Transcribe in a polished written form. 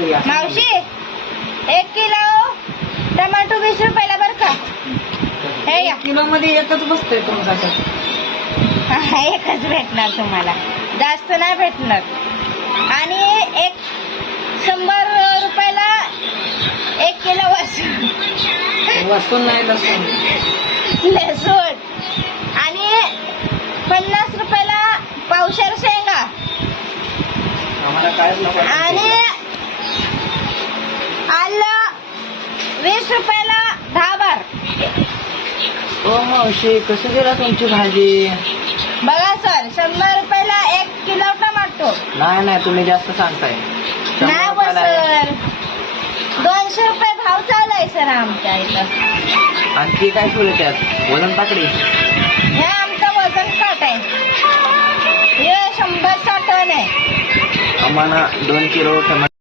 मावशी 1 kilo tomato 20 रुपयाला बरं का. हे या किलो मध्ये एकच बसतोय तुमचा. एकच भेटणार तुम्हाला, जास्त नाही भेटणार. आणि 100 रुपयाला 1 किलो वसून नाही लसूण. लसूण. आणि 50 रुपयाला पावशेर शेंगा. आम्हाला कायच नको. आणि आलं 20 रुपयाला 10 बार. हो मावशी, कसं दिला तुमची भाजी? बघा सर, 100 रुपयाला 1 किलो टमाटो. नाही तुम्ही जास्त सांगताय. 100 नाही हो रुपयाला आहे. सर, 200 रुपये भाव चाललाय सर आमच्या इथं. आणखी काय ठेवलं त्यात? वजन पाकडी. हे आमचं वजन काट आहे. हे 100 टन आहे. आम्हाला 2 किलो टमाटर.